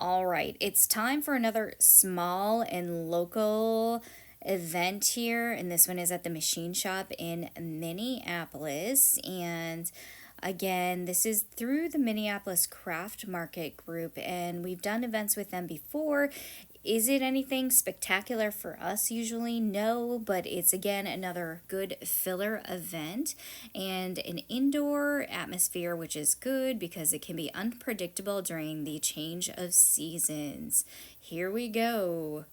All right, it's time for another small and local event here, and this one is at the machine shop in Minneapolis. And again, this is through the Minneapolis Craft Market Group, and we've done events with them before. Is it anything spectacular for us usually? No, but it's again another good filler event and an indoor atmosphere, which is good because it can be unpredictable during the change of seasons. Here we go.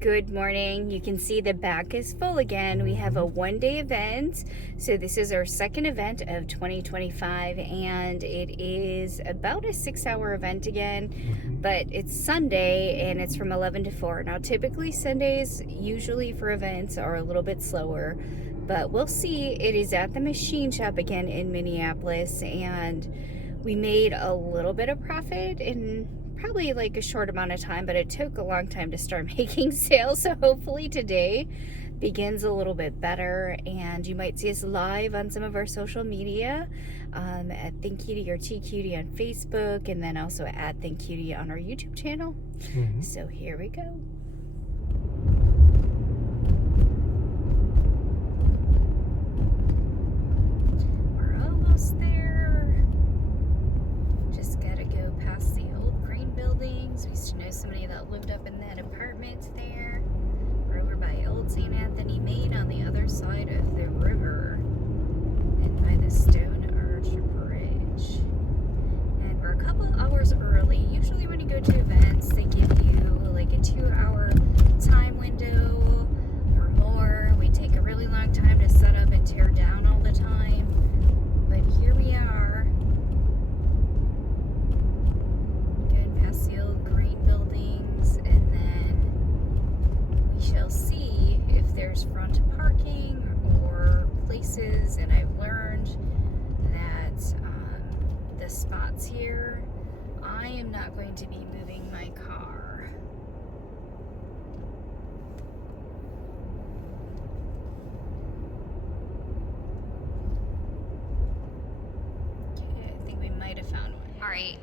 Good morning. You can see the back is full again. We have a one-day event. So this is our second event of 2025, and it is about a 6-hour event again, but it's Sunday and it's from 11 to 4. Now typically Sundays usually for events are a little bit slower, but we'll see. It is at the machine shop again in Minneapolis, and we made a little bit of profit in probably like a short amount of time, but it took a long time to start making sales. So hopefully today begins a little bit better, and you might see us live on some of our social media at Think Cutie or T Cutie on Facebook, and then also at Think Cutie on our YouTube channel. So here we go. We're almost there. Just gotta go past the old green buildings. We used to know somebody that lived up in that apartment there. We're over by Old St. Anthony, Maine, on the other side of the river, and by the Stone Arch Bridge. And we're a couple hours early. Usually when you go to events, they give you like a 2-hour time window or more. We take a really long time to set up and tear down all the time. But here we are. Going past the old green buildings, and then we shall see if there's front parking or places. And I've learned that the spots here, I am not going to be moving my car. Okay, I think we might have found one. All right.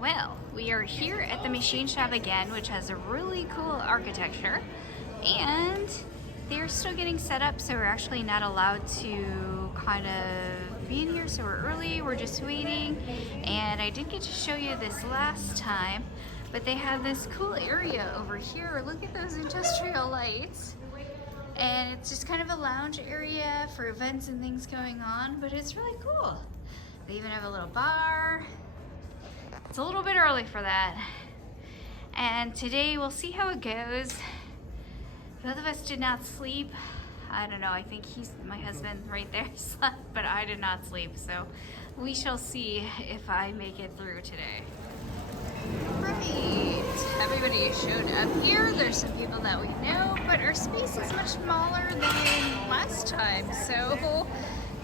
Well, we are here at the machine shop again, which has a really cool architecture, and they're still getting set up, so we're actually not allowed to kind of be in here, so we're early. We're just waiting, and I did get to show you this last time, but they have this cool area over here. Look at those industrial lights, and it's just kind of a lounge area for events and things going on, but it's really cool. They even have a little bar. It's a little bit early for that, and today we'll see how it goes. Both of us did not sleep. I don't know, I think my husband right there slept, but I did not sleep, so we shall see if I make it through today. Right, everybody showed up here. There's some people that we know, but our space is much smaller than last time, so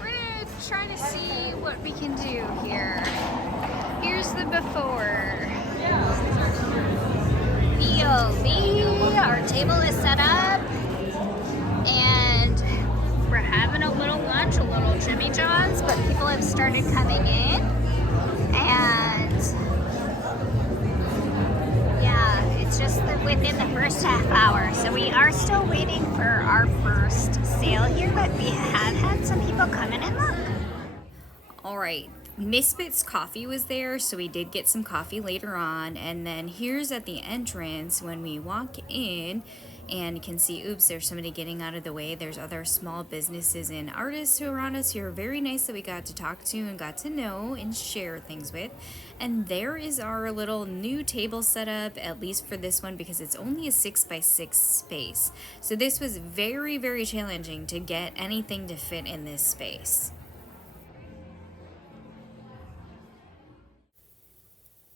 we're gonna try to see what we can do here. Here's the before. VOV, our table is set up, and we're having a little lunch, a little Jimmy John's, but people have started coming in, and yeah, it's just within the first half hour, so we are still waiting for our first sale here, but we have had some people come in and look. All right. Misfits Coffee was there, so we did get some coffee later on. And then here's at the entrance when we walk in, and you can see, oops, there's somebody getting out of the way. There's other small businesses and artists who are around us who are very nice that we got to talk to and got to know and share things with. And there is our little new table set up, at least for this one, because it's only a 6x6 space. So this was very, very challenging to get anything to fit in this space.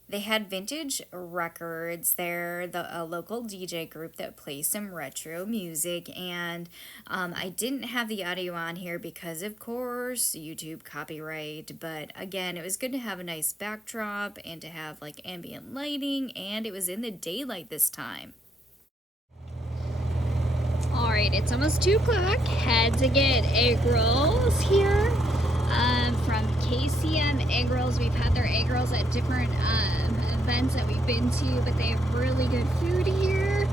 They had vintage records there, a local DJ group that plays some retro music, and I didn't have the audio on here because, of course, YouTube copyright, but again, it was good to have a nice backdrop and to have like ambient lighting, and it was in the daylight this time. Alright, it's almost 2 o'clock. Had to get egg rolls here egg rolls. We've had their egg rolls at different events that we've been to, but they have really good food here.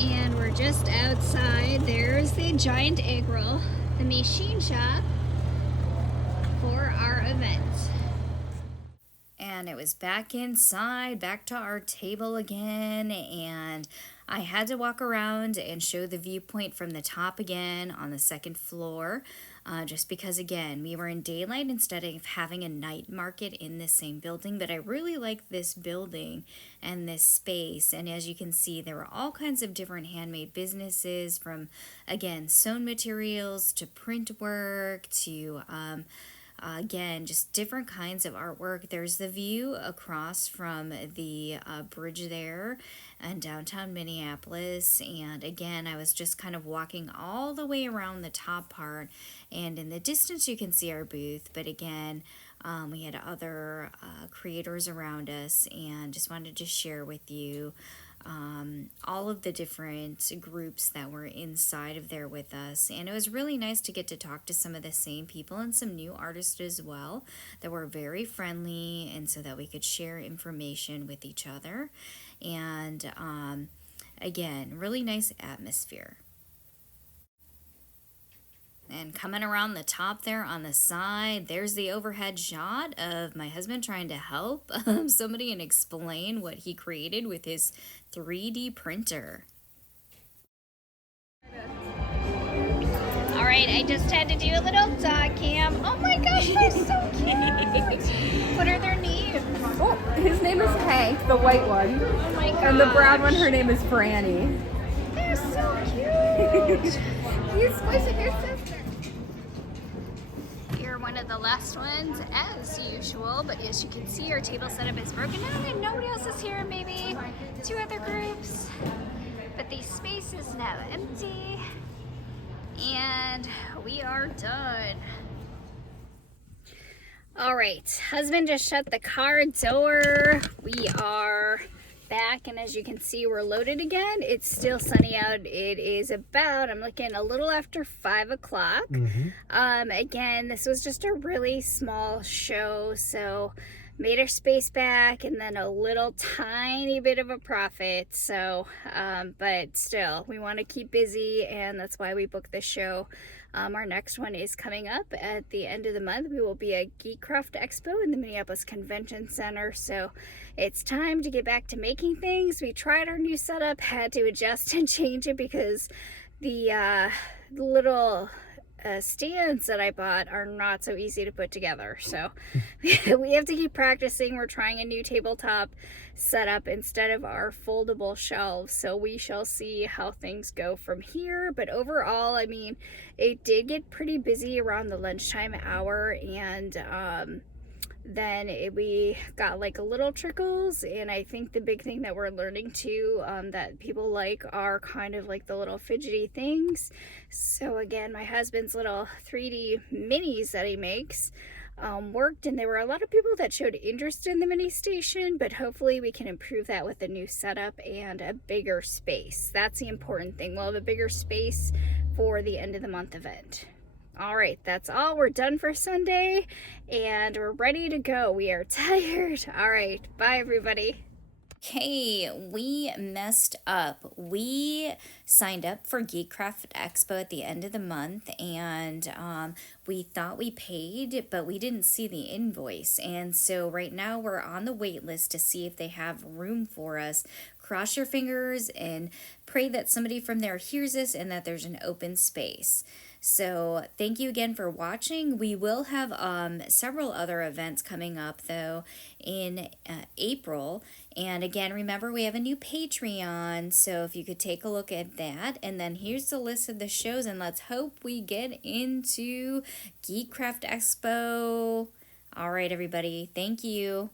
And we're just outside. There's the giant egg roll, the machine shop for our event. And it was back inside, back to our table again, and I had to walk around and show the viewpoint from the top again on the second floor, just because, again, we were in daylight instead of having a night market in the same building. But I really like this building and this space, and as you can see, there were all kinds of different handmade businesses, from, again, sewn materials to print work to again, just different kinds of artwork. There's the view across from the bridge there in downtown Minneapolis. And again, I was just kind of walking all the way around the top part. And in the distance, you can see our booth. But again, we had other creators around us, and just wanted to share with you all of the different groups that were inside of there with us. And it was really nice to get to talk to some of the same people and some new artists as well that were very friendly, and so that we could share information with each other. And again, really nice atmosphere. And coming around the top there on the side, there's the overhead shot of my husband trying to help somebody and explain what he created with his 3D printer. All right, I just had to do a little dog cam. Oh my gosh, they're so cute. What are their names? Oh, his name is Hank, the white one. Oh my gosh. And the brown one, her name is Franny. They're so cute. He's squishing your sister. You're one of the last ones as usual, but as you can see, our table setup is broken down and nobody else is here. Maybe 2 other groups, but the space is now empty and we are done. All right, husband just shut the car door. We are back, and as you can see, we're loaded again. It's still sunny out. It is about, I'm looking, a little after 5 o'clock. Again, this was just a really small show, so made our space back and then a little tiny bit of a profit. So but still, we want to keep busy, and that's why we booked this show. Our next one is coming up at the end of the month. We will be at GeekCraftExpo in the Minneapolis Convention Center. So it's time to get back to making things. We tried our new setup, had to adjust and change it because the little stands that I bought are not so easy to put together. So we have to keep practicing. We're trying a new tabletop setup instead of our foldable shelves. So we shall see how things go from here. But overall, I mean, it did get pretty busy around the lunchtime hour, and then we got like a little trickles. And I think the big thing that we're learning too, that people like, are kind of like the little fidgety things. So again, my husband's little 3D minis that he makes worked, and there were a lot of people that showed interest in the mini station, but hopefully we can improve that with a new setup and a bigger space. That's the important thing. We'll have a bigger space for the end of the month event. All right, that's all. We're done for Sunday and we're ready to go. We are tired. All right, bye everybody. Okay, we messed up. We signed up for GeekCraftExpo at the end of the month, and we thought we paid, but we didn't see the invoice. And so right now we're on the wait list to see if they have room for us. Cross your fingers and pray that somebody from there hears us and that there's an open space. So thank you again for watching. We will have several other events coming up though in April. And again, remember, we have a new Patreon, so if you could take a look at that. And then here's the list of the shows, and let's hope we get into GeekCraftExpo. All right, everybody. Thank you.